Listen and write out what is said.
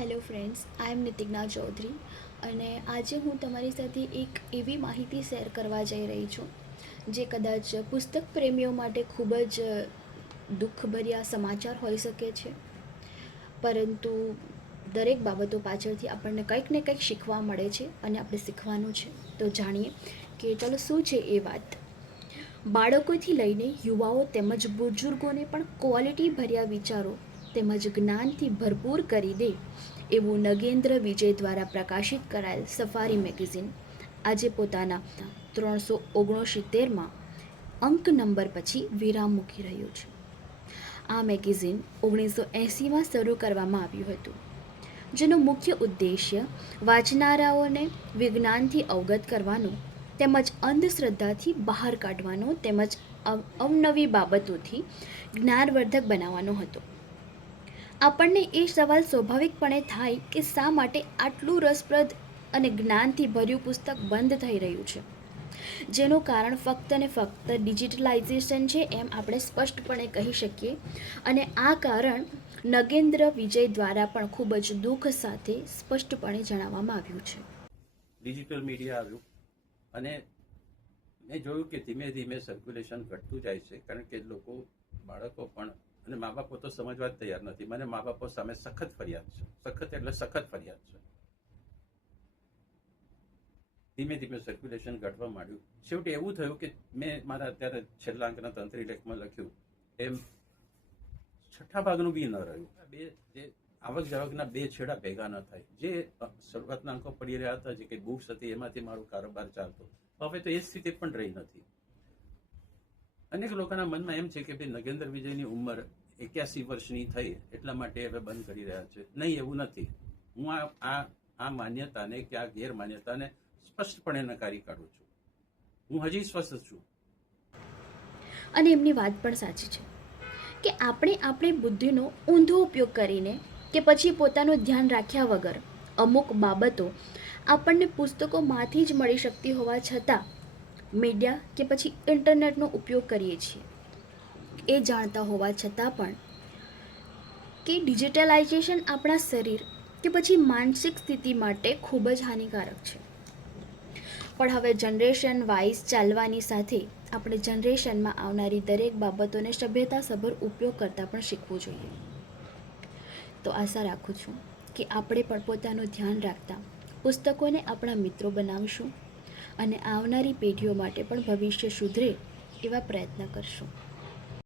Hello friends, આઈ એમ નિતિજ્ઞા ચૌધરી અને આજે હું તમારી સાથે એક એવી માહિતી શેર કરવા જઈ રહી છું જે કદાચ પુસ્તક પ્રેમીઓ માટે ખૂબ જ દુઃખભર્યા સમાચાર હોઈ શકે છે, પરંતુ દરેક બાબતો પાછળથી આપણને કંઈક ને કંઈક શીખવા મળે છે અને આપણે શીખવાનું છે. તો જાણીએ કે ચાલો શું છે એ વાત. બાળકોથી લઈને યુવાઓ તેમજ બુજુર્ગોને પણ ક્વોલિટી ભર્યા વિચારો તેમજ જ્ઞાનથી ભરપૂર કરી દે એવું નગેન્દ્ર વિજય દ્વારા પ્રકાશિત કરાયેલ સફારી મેગેઝિન આજે પોતાના 369માં અંક નંબર પછી વિરામ મૂકી રહ્યું છે. આ મેગેઝિન 1980માં શરૂ કરવામાં આવ્યું હતું, જેનો મુખ્ય ઉદ્દેશ્ય વાંચનારાઓને વિજ્ઞાનથી અવગત કરવાનો તેમજ અંધશ્રદ્ધાથી બહાર કાઢવાનો તેમજ અવનવી બાબતોથી જ્ઞાનવર્ધક બનાવવાનો હતો. આપણને એ સવાલ સ્વાભાવિકપણે થાય કે શા માટે આટલું રસપ્રદ અને જ્ઞાનથી ભર્યું પુસ્તક બંધ થઈ રહ્યું છે, જેનું કારણ ફક્ત ને ફક્ત ડિજિટલાઇઝેશન છે એમ આપણે સ્પષ્ટપણે કહી શકીએ. અને આ કારણ નગેન્દ્ર વિજય દ્વારા પણ ખૂબ જ દુઃખ સાથે સ્પષ્ટપણે જણાવવામાં આવ્યું છે. ડિજિટલ મીડિયા આવ્યું અને મેં જોયું કે ધીમે ધીમે સર્ક્યુલેશન ઘટતું જાય છે, કારણ કે લોકો, બાળકો પણ અને મા બાપો તો સમજવા જ તૈયાર નથી. મને મા બાપો સામે સખત ફરિયાદ છે, સખત એટલે સખત ફરિયાદ છે. ધીમે ધીમે સર્ક્યુલેશન ઘટવા માંડ્યું. છેવટે એવું થયું કે મેં મારા અત્યારે છેલ્લા અંકના તંત્રી લેખમાં લખ્યું એમ 6 ભાગનું બી ન રહ્યું. જે આવક જાવકના 2 છેડા ભેગા ન થાય. જે શરૂઆતના અંકો પડી રહ્યા હતા, જે કંઈ બુક્સ હતી, એમાંથી મારો કારોબાર ચાલતો, હવે તો એ સ્થિતિ પણ રહી નથી. અનેક લોકોના મનમાં એમ છે કે ભાઈ નગેન્દ્ર વિજયની ઉંમર 81 વર્ષની થઈ એટલા માટે હવે બંધ કરી રહ્યા છે. નહીં, એવું નથી. હું આ માન્યતાને કે આ ગેરમાન્યતાને સ્પષ્ટપણે નકારી કાઢું છું. હું હજી સ્વસ્થ છું. અને એમની વાત પણ સાચી છે કે આપણે આપણી બુદ્ધિનો ઊંધો ઉપયોગ કરીને કે પછી પોતાનું ધ્યાન રાખ્યા વગર અમુક બાબતો આપણને પુસ્તકોમાંથી જ મળી શકતી હોવા છતાં મીડિયા કે પછી ઇન્ટરનેટનો ઉપયોગ કરીએ છીએ. એ જાણતા હોવા છતાં પણ કે ડિજિટલાઇઝેશન આપણા શરીર કે પછી માનસિક સ્થિતિ માટે ખૂબ જ હાનિકારક છે. પણ હવે જનરેશન વાઇઝ ચાલવાની સાથે આપણે જનરેશનમાં આવનારી દરેક બાબતોને સભ્યતાસભર ઉપયોગ કરતાં પણ શીખવું જોઈએ. તો આશા રાખું છું કે આપણે પણ પોતાનું ધ્યાન રાખતા પુસ્તકોને આપણા મિત્રો બનાવીશું અને આવનારી પેઢીઓ માટે પણ ભવિષ્ય સુધરે એવા પ્રયત્ન કરશું.